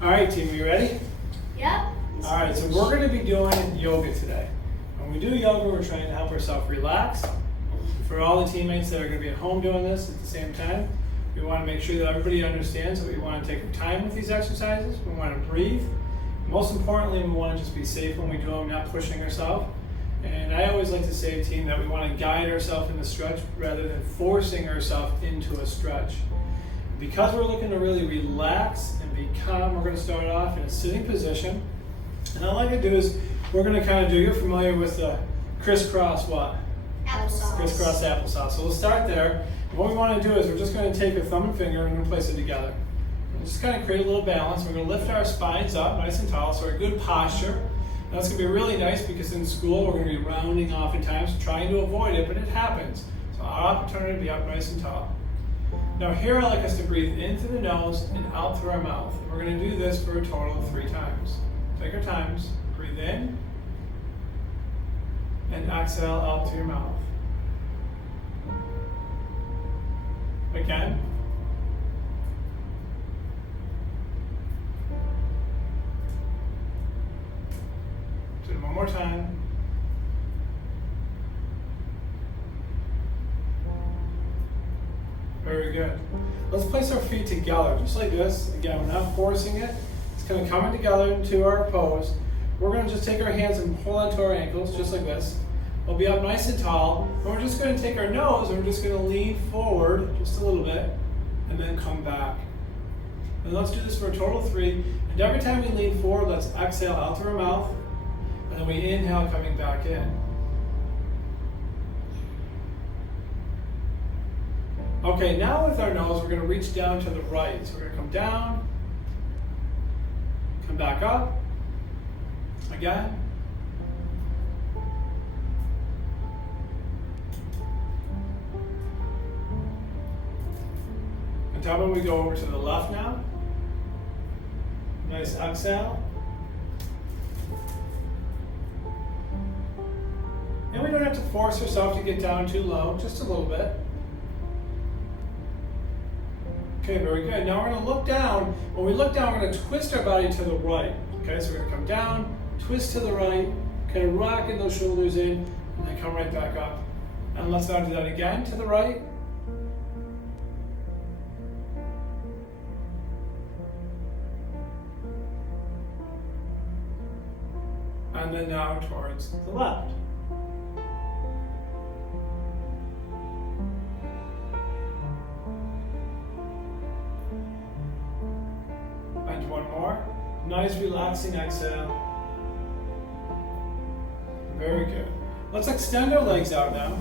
All right, team, you ready? Yep. All right, so we're going to be doing yoga today. When we do yoga, we're trying to help ourselves relax. For all the teammates that are going to be at home doing this at the same time, we want to make sure that everybody understands that we want to take our time with these exercises. We want to breathe. Most importantly, we want to just be safe when we do them, not pushing ourselves. And I always like to say, team, that we want to guide ourselves in the stretch rather than forcing ourselves into a stretch. Because we're looking to really relax and be calm, we're going to start off in a sitting position. And all I like to do is, we're going to kind of do, you're familiar with the crisscross what? Applesauce. Crisscross applesauce. So we'll start there. And what we want to do is we're just going to take a thumb and finger and we're going to place it together. And just kind of create a little balance. We're going to lift our spines up nice and tall, so a good posture. Now it's going to be really nice because in school we're going to be rounding oftentimes, trying to avoid it, but it happens. So our opportunity to be up nice and tall. Now here I like us to breathe in through the nose and out through our mouth. And we're going to do this for a total of 3 times. Take our times. Breathe in and exhale out through your mouth. Again. Do it one more time. Very good. Let's place our feet together, just like this. Again, we're not forcing it. It's kind of coming together into our pose. We're going to just take our hands and pull onto our ankles, just like this. We'll be up nice and tall. And we're just going to take our nose and we're just going to lean forward just a little bit and then come back. And let's do this for a total of 3. And every time we lean forward, let's exhale out through our mouth. And then we inhale, coming back in. Okay, now with our nose, we're going to reach down to the right. So we're going to come down, come back up, again. And how about we go over to the left now? Nice exhale. And we don't have to force ourselves to get down too low, just a little bit. Okay, very good. Now we're going to look down. When we look down, we're going to twist our body to the right. Okay, so we're going to come down, twist to the right, kind of rocking those shoulders in, and then come right back up. And let's now do that again, to the right. And then now towards the left. And one more. Nice relaxing exhale. Very good. Let's extend our legs out now.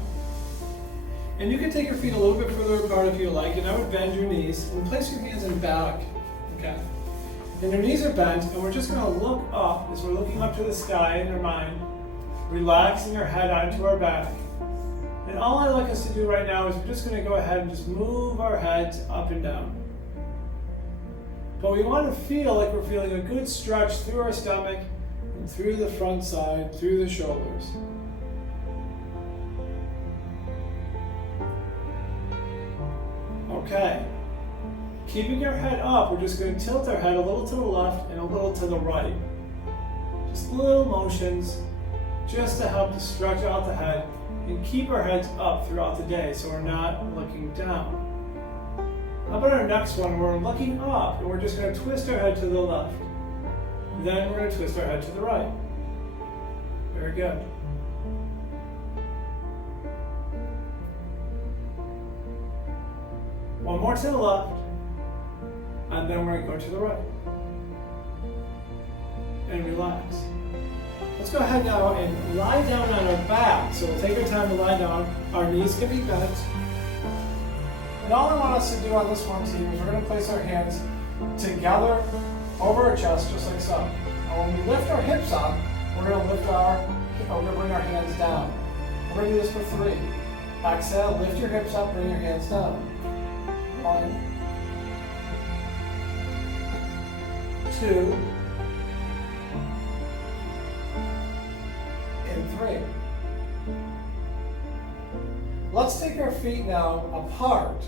And you can take your feet a little bit further apart if you like, and I would bend your knees and place your hands in back. Okay. And your knees are bent, and we're just going to look up as we're looking up to the sky in our mind, relaxing our head onto our back. And all I'd like us to do right now is we're just going to go ahead and just move our heads up and down. But we want to feel like we're feeling a good stretch through our stomach and through the front side, through the shoulders. Okay. Keeping your head up, we're just going to tilt our head a little to the left and a little to the right. Just little motions, just to help to stretch out the head and keep our heads up throughout the day so we're not looking down. How about our next one? We're looking up and we're just going to twist our head to the left. Then we're going to twist our head to the right. Very good. One more to the left. And then we're going to go to the right. And relax. Let's go ahead now and lie down on our back. So we'll take our time to lie down. Our knees can be bent. And all I want us to do on this one, team, is we're going to place our hands together over our chest, just like so. And when we lift our hips up, we're going to bring our hands down. We're going to do this for 3. Exhale, lift your hips up, bring your hands down. 1, 2, and 3. Let's take our feet now apart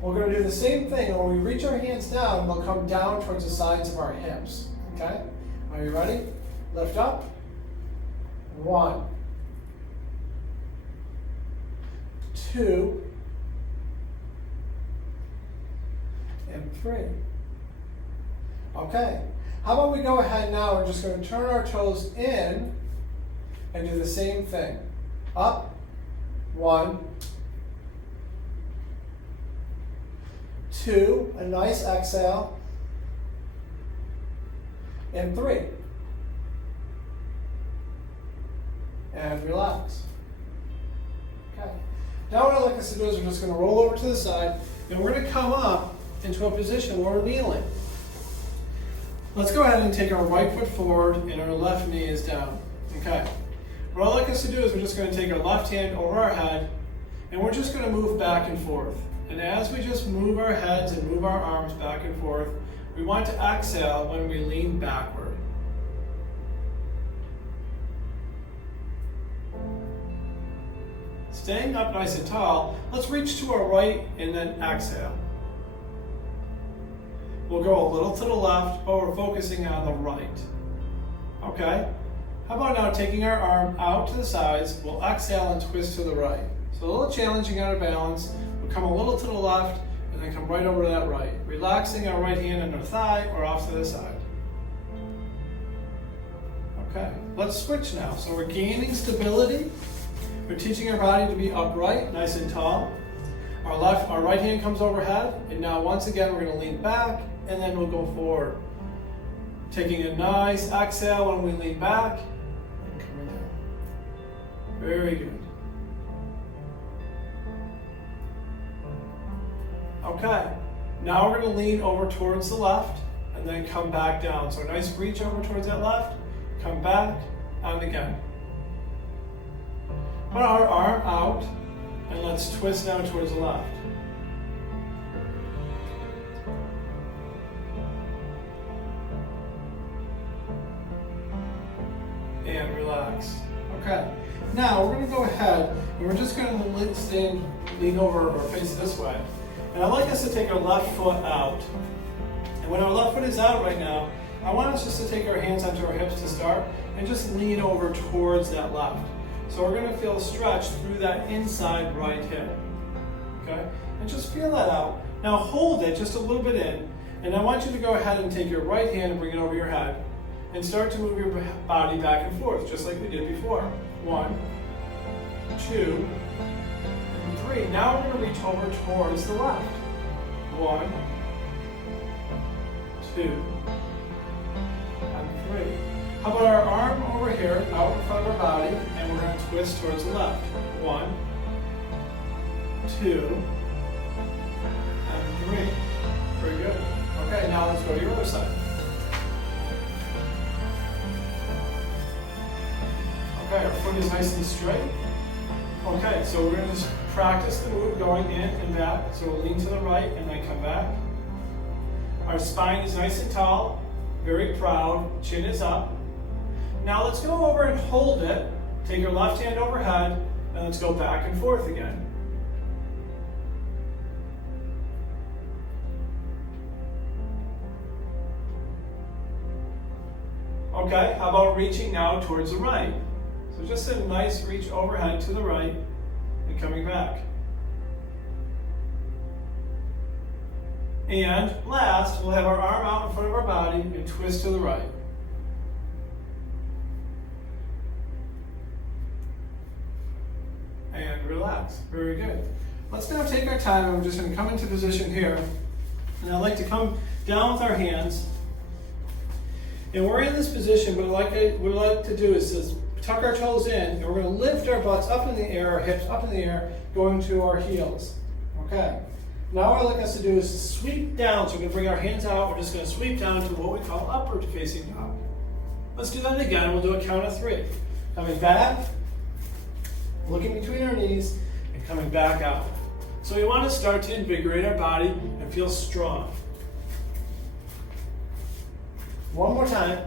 we're going to do the same thing. When we reach our hands down, they'll come down towards the sides of our hips. Okay? Are you ready? Lift up. 1, 2, and 3. Okay. How about we go ahead now, we're just going to turn our toes in and do the same thing. Up. 1, 2, a nice exhale, and 3. And relax. Okay. Now what I'd like us to do is we're just going to roll over to the side, and we're going to come up into a position where we're kneeling. Let's go ahead and take our right foot forward and our left knee is down. Okay. What I'd like us to do is we're just going to take our left hand over our head, and we're just going to move back and forth. And as we just move our heads and move our arms back and forth, we want to exhale when we lean backward. Staying up nice and tall, let's reach to our right and then exhale. We'll go a little to the left, but we're focusing on the right. Okay? How about now taking our arm out to the sides, we'll exhale and twist to the right. So a little challenging out of balance. We'll come a little to the left and then come right over to that right. Relaxing our right hand under thigh or off to the side. Okay, let's switch now. So we're gaining stability. We're teaching our body to be upright, nice and tall. Our right hand comes overhead, and now once again we're going to lean back, and then we'll go forward. Taking a nice exhale when we lean back, and coming down. Very good. Okay, now we're going to lean over towards the left, and then come back down. So a nice reach over towards that left, come back, and again. Put our arm out, and let's twist now towards the left. And relax. Okay. Now we're going to go ahead and we're just going to lean over or face this way. And I'd like us to take our left foot out. And when our left foot is out right now, I want us just to take our hands onto our hips to start and just lean over towards that left. So we're going to feel a stretch through that inside right hip. Okay? And just feel that out. Now hold it just a little bit in. And I want you to go ahead and take your right hand and bring it over your head. And start to move your body back and forth, just like we did before. 1, 2, and 3. Now we're going to reach over towards the left. 1, 2, and 3. How about our arm over here, out in front of our body, and we're going to twist towards the left. 1, 2, and 3. Very good. Okay, now let's go to your other side. Okay, our foot is nice and straight. Okay, so we're going to just practice the move going in and back. So we'll lean to the right and then come back. Our spine is nice and tall, very proud, chin is up. Now let's go over and hold it. Take your left hand overhead and let's go back and forth again. Okay, how about reaching now towards the right? So just a nice reach overhead to the right and coming back. And last, we'll have our arm out in front of our body and twist to the right. And relax. Very good. Let's now take our time and we're just going to come into position here. And I'd like to come down with our hands. And we're in this position, but what I like to do is tuck our toes in, and we're going to lift our butts up in the air, our hips up in the air, going to our heels. Okay. Now what I'd like us to do is sweep down. So we're going to bring our hands out. We're just going to sweep down to what we call upward facing dog. Let's do that again. We'll do a count of 3. Coming back, looking between our knees, and coming back out. So we want to start to invigorate our body and feel strong. One more time.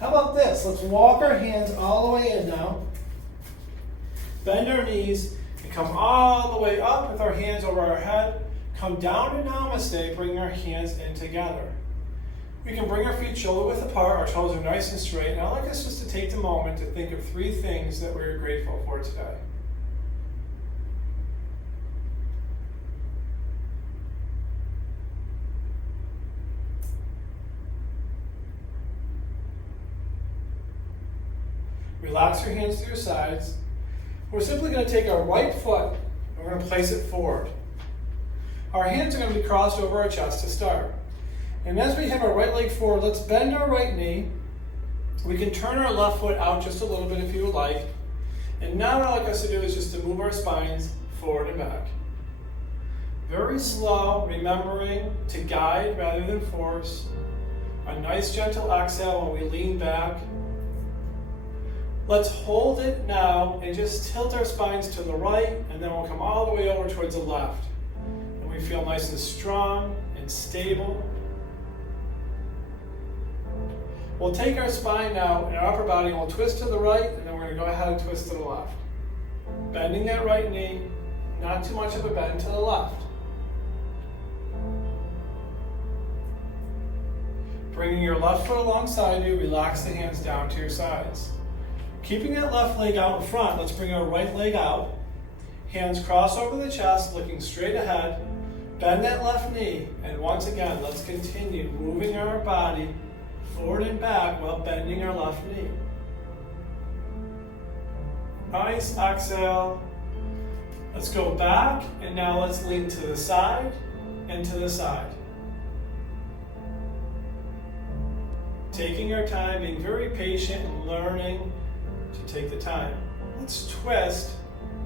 How about this? Let's walk our hands all the way in now. Bend our knees and come all the way up with our hands over our head. Come down to Namaste, bringing our hands in together. We can bring our feet shoulder width apart, our toes are nice and straight. And I'd like us just to take the moment to think of 3 things that we're grateful for today. Relax your hands to your sides. We're simply going to take our right foot and we're going to place it forward. Our hands are going to be crossed over our chest to start. And as we have our right leg forward, let's bend our right knee. We can turn our left foot out just a little bit if you would like. And now what I'd like us to do is just to move our spines forward and back. Very slow, remembering to guide rather than force. A nice gentle exhale when we lean back. Let's hold it now and just tilt our spines to the right, and then we'll come all the way over towards the left. And we feel nice and strong and stable. We'll take our spine now and our upper body and we'll twist to the right, and then we're going to go ahead and twist to the left. Bending that right knee, not too much of a bend to the left. Bringing your left foot alongside you, relax the hands down to your sides. Keeping that left leg out in front, let's bring our right leg out. Hands cross over the chest, looking straight ahead. Bend that left knee, and once again, let's continue moving our body forward and back while bending our left knee. Nice exhale. Let's go back, and now let's lean to the side and to the side. Taking our time, being very patient and learning to take the time. Let's twist.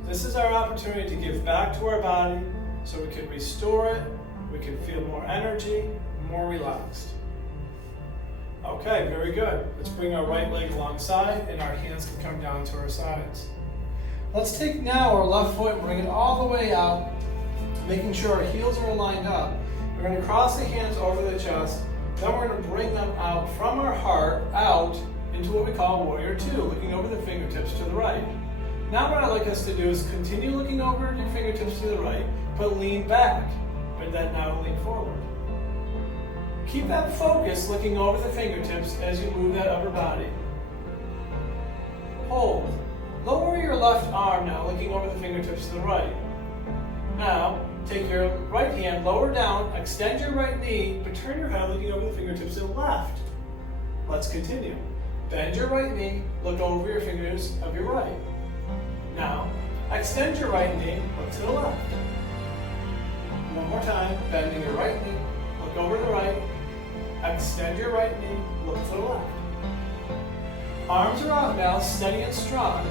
This is our opportunity to give back to our body so we can restore it, we can feel more energy, more relaxed. Okay, very good. Let's bring our right leg alongside and our hands can come down to our sides. Let's take now our left foot and bring it all the way out, making sure our heels are lined up. We're going to cross the hands over the chest, then we're going to bring them out from our heart out into what we call Warrior Two, looking over the fingertips to the right. Now what I'd like us to do is continue looking over your fingertips to the right, but lean back, but then now lean forward. Keep that focus looking over the fingertips as you move that upper body. Hold. Lower your left arm now, looking over the fingertips to the right. Now, take your right hand, lower down, extend your right knee, but turn your head looking over the fingertips to the left. Let's continue. Bend your right knee, look over your fingers of your right. Now, extend your right knee, look to the left. One more time, bending your right knee, look over the right. Extend your right knee, look to the left. Arms are out now, steady and strong.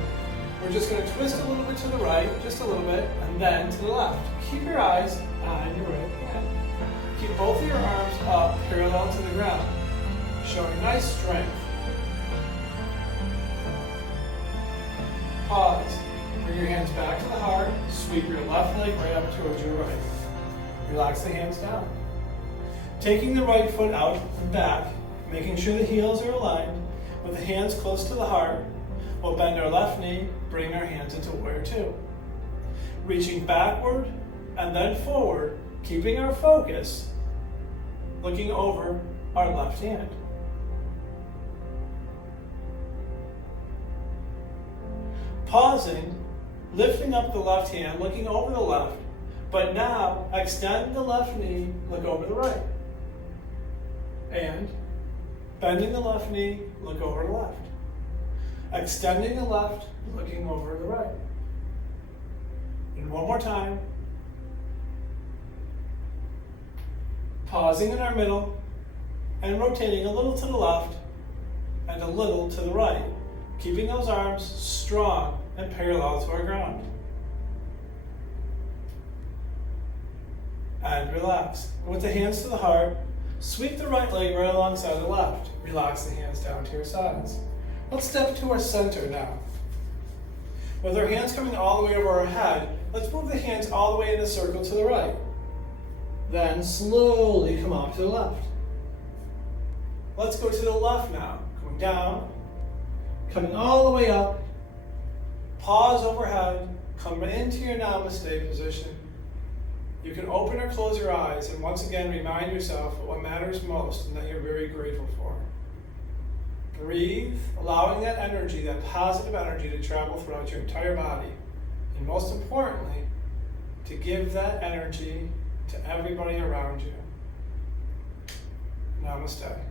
We're just going to twist a little bit to the right, just a little bit, and then to the left. Keep your eyes on your right hand. Keep both of your arms up, parallel to the ground, showing nice strength. Pause. Bring your hands back to the heart. Sweep your left leg right up towards your right. Relax the hands down. Taking the right foot out and back, making sure the heels are aligned, with the hands close to the heart. We'll bend our left knee, bring our hands into Warrior Two. Reaching backward and then forward, keeping our focus, looking over our left hand. Pausing, lifting up the left hand, looking over the left, but now extend the left knee, look over the right. And bending the left knee, look over the left. Extending the left, looking over the right. And one more time. Pausing in our middle and rotating a little to the left and a little to the right. Keeping those arms strong and parallel to our ground. And relax. With the hands to the heart, sweep the right leg right alongside the left. Relax the hands down to your sides. Let's step to our center now. With our hands coming all the way over our head, let's move the hands all the way in a circle to the right. Then slowly come off to the left. Let's go to the left now. Going down, coming all the way up. Pause overhead, Come into your Namaste position. You can open or close your eyes and once again remind yourself of what matters most and that you're very grateful for. Breathe, allowing that energy, that positive energy, to travel throughout your entire body. And most importantly, to give that energy to everybody around you. Namaste.